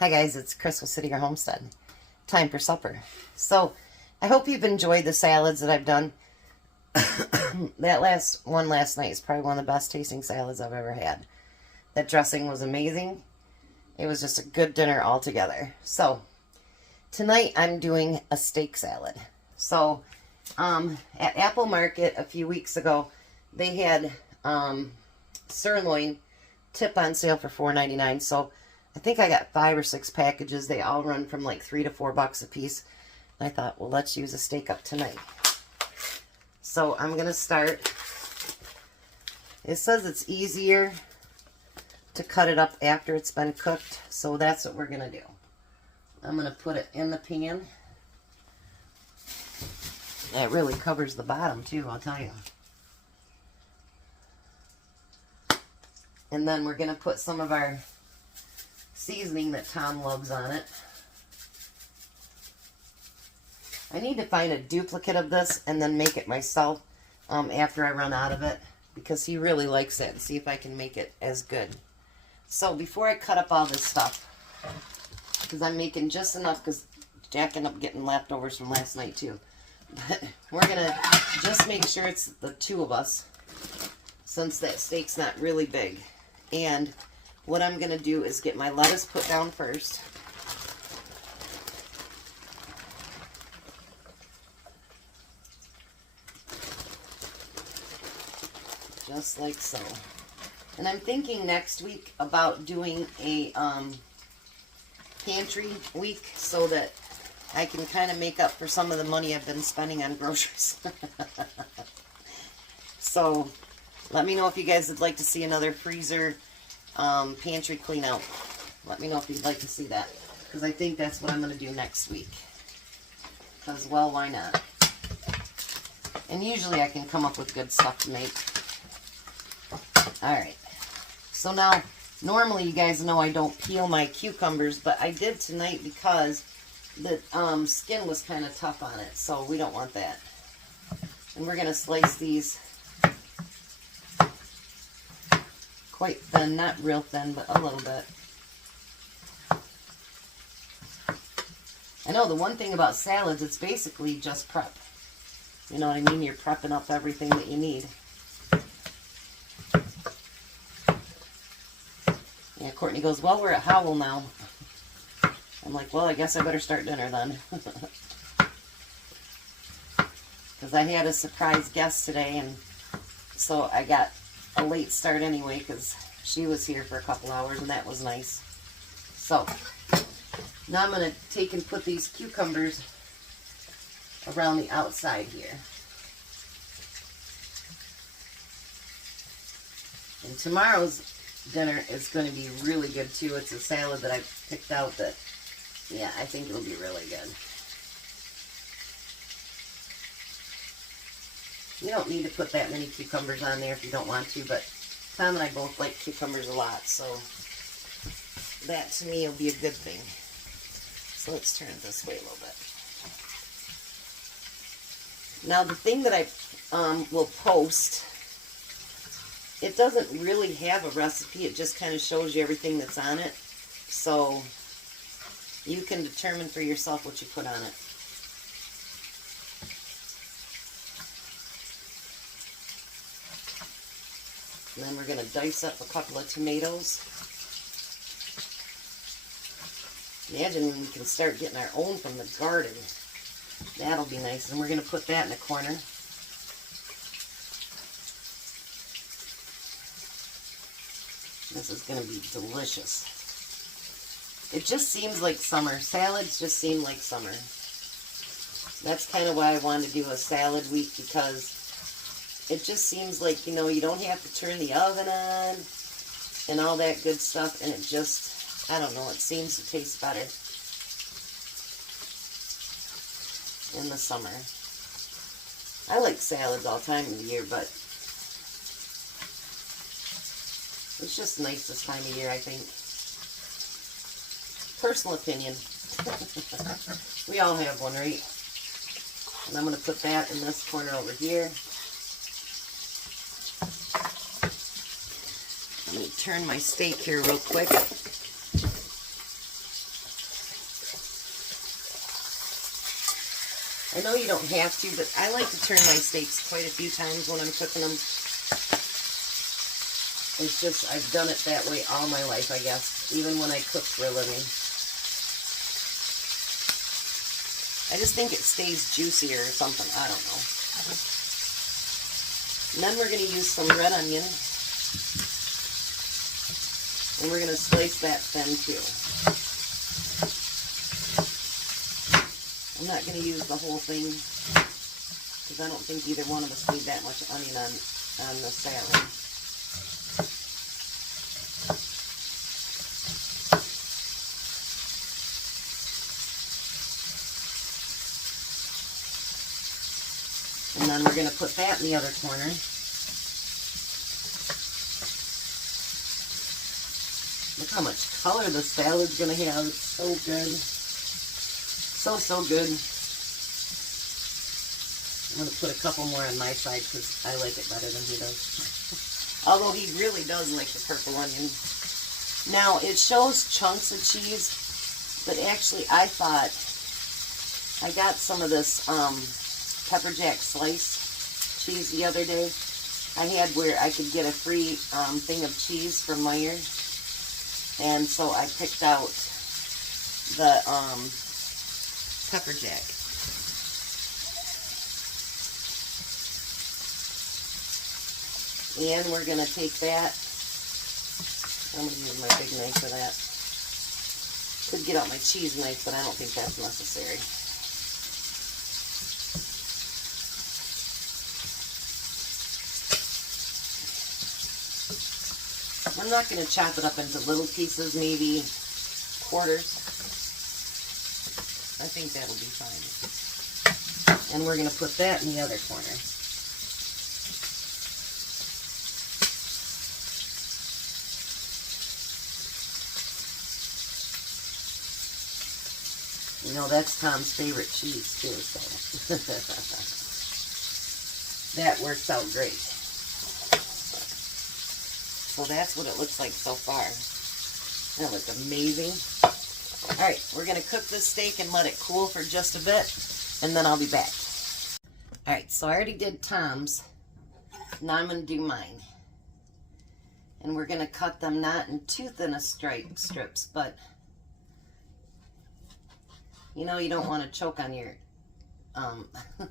Hi guys, it's Chris with City Your Homestead. Time for supper. So, I hope you've enjoyed the salads that I've done. That last one last night is probably one of the best tasting salads I've ever had. That dressing was amazing. It was just a good dinner altogether. So, tonight I'm doing a steak salad. So, at Apple Market a few weeks ago, they had sirloin tip on sale for $4.99. So, I think I got 5 or 6 packages. They all run from like $3 to $4 a piece. And I thought, well, let's use a steak up tonight. So I'm going to start. It says it's easier to cut it up after it's been cooked. So that's what we're going to do. I'm going to put it in the pan. It really covers the bottom too, I'll tell you. And then we're going to put some of our seasoning that Tom loves on it. I need to find a duplicate of this and then make it myself after I run out of it, because he really likes it, and see if I can make it as good. So before I cut up all this stuff, because I'm making just enough, because Jack ended up getting leftovers from last night too. But we're going to just make sure it's the two of us, since that steak's not really big. And what I'm going to do is get my lettuce put down first. Just like so. And I'm thinking next week about doing a pantry week so that I can kind of make up for some of the money I've been spending on groceries. So let me know if you guys would like to see another freezer pantry clean out. Let me know if you'd like to see that, because I think that's what I'm going to do next week. Because, well, why not? And usually I can come up with good stuff to make. Alright, so now, normally you guys know I don't peel my cucumbers, but I did tonight because the skin was kind of tough on it, so we don't want that. And we're going to slice these quite thin, not real thin, but a little bit. I know the one thing about salads, it's basically just prep. You know what I mean? You're prepping up everything that you need. Yeah, Courtney goes, well, we're at Howell now. I'm like, well, I guess I better start dinner then. Because I had a surprise guest today, and so I got a late start anyway, because she was here for a couple hours, and that was nice. So, now I'm going to take and put these cucumbers around the outside here. And tomorrow's dinner is going to be really good too. It's a salad that I picked out that, yeah, I think it'll be really good. You don't need to put that many cucumbers on there if you don't want to, but Tom and I both like cucumbers a lot, so that to me will be a good thing. So let's turn it this way a little bit. Now the thing that I will post, it doesn't really have a recipe, it just kind of shows you everything that's on it, so you can determine for yourself what you put on it. And then we're going to dice up a couple of tomatoes. Imagine when we can start getting our own from the garden. That'll be nice. And we're going to put that in the corner. This is going to be delicious. It just seems like summer. Salads just seem like summer. That's kind of why I wanted to do a salad week, because it just seems like, you know, you don't have to turn the oven on and all that good stuff, and it just, I don't know, it seems to taste better in the summer. I like salads all time of the year, but it's just nice this time of year, I think. Personal opinion. We all have one, right? And I'm going to put that in this corner over here. Let me turn my steak here real quick. I know you don't have to, but I like to turn my steaks quite a few times when I'm cooking them. It's just, I've done it that way all my life, I guess, even when I cook for a living. I just think it stays juicier or something, I don't know. And then we're going to use some red onion. And we're going to slice that thin too. I'm not going to use the whole thing because I don't think either one of us need that much onion on the salad. And then we're going to put that in the other corner. Look how much color the salad's going to have. It's so good. So good. I'm going to put a couple more on my side because I like it better than he does. Although he really does like the purple onion. Now, it shows chunks of cheese, but actually I thought I got some of this pepper jack slice cheese the other day. I had where I could get a free thing of cheese from Meijer. And so I picked out the pepper jack. And we're going to take that. I'm going to use my big knife for that. Could get out my cheese knife, but I don't think that's necessary. I'm not going to chop it up into little pieces, maybe quarters. I think that'll be fine. And we're going to put that in the other corner. You know, that's Tom's favorite cheese, too, so that works out great. So that's what it looks like so far. That looks amazing. Alright, we're going to cook this steak and let it cool for just a bit, and then I'll be back. Alright, so I already did Tom's. Now I'm going to do mine. And we're going to cut them not in too thin of strips, but you know you don't want to choke on your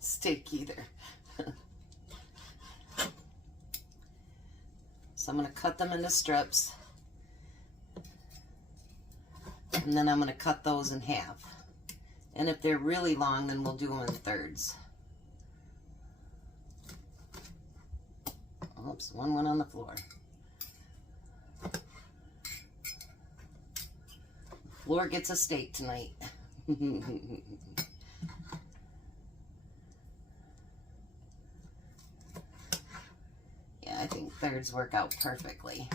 steak either. So I'm going to cut them into strips. And then I'm going to cut those in half. And if they're really long, then we'll do them in thirds. Oops, one went on the floor. The floor gets a steak tonight. Yeah, I think thirds work out perfectly.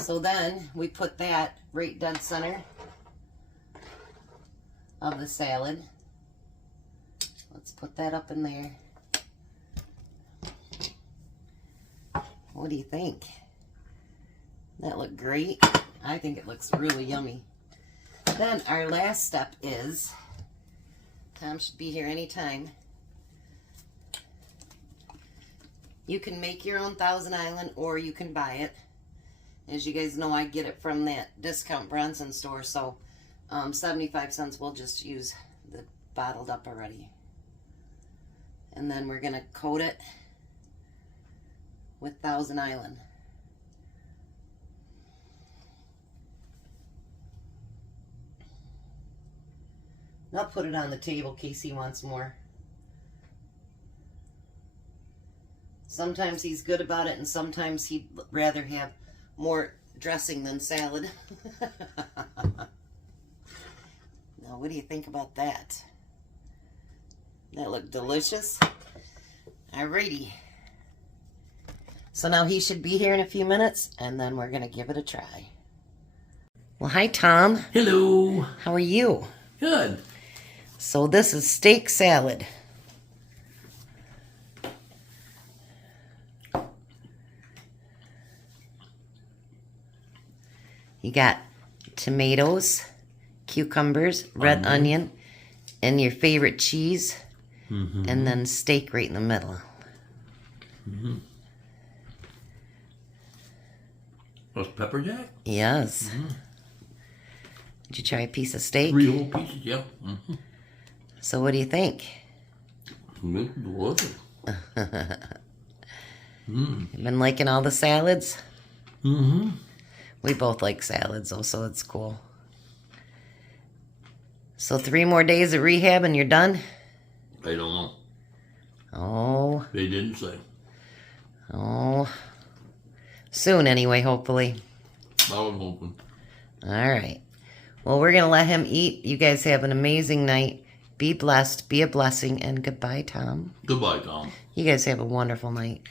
So then we put that right dead center of the salad. Let's put that up in there. What do you think? That look great? I think it looks really yummy. Then our last step is, Tom should be here anytime. You can make your own Thousand Island or you can buy it. As you guys know, I get it from that discount Bronson store, so 75 cents we'll just use the bottled up already. And then we're going to coat it with Thousand Island. I'll put it on the table in case he wants more. Sometimes he's good about it, and sometimes he'd rather have more dressing than salad. Now, what do you think about that? That looked delicious. Alrighty. So now he should be here in a few minutes, and then we're going to give it a try. Well, hi, Tom. Hello. How are you? Good. So this is steak salad. You got tomatoes, cucumbers, red onion, and your favorite cheese. and then steak right in the middle. That's pepper jack? Yes. Did you try a piece of steak? 3 whole pieces, yep. So what do you think? Delicious. You've been liking all the salads? We both like salads, though, so it's cool. So 3 more days of rehab and you're done? I don't know. Oh. They didn't say. Oh. Soon, anyway, hopefully. I was hoping. All right. Well, we're going to let him eat. You guys have an amazing night. Be blessed. Be a blessing. And goodbye, Tom. Goodbye, Tom. You guys have a wonderful night.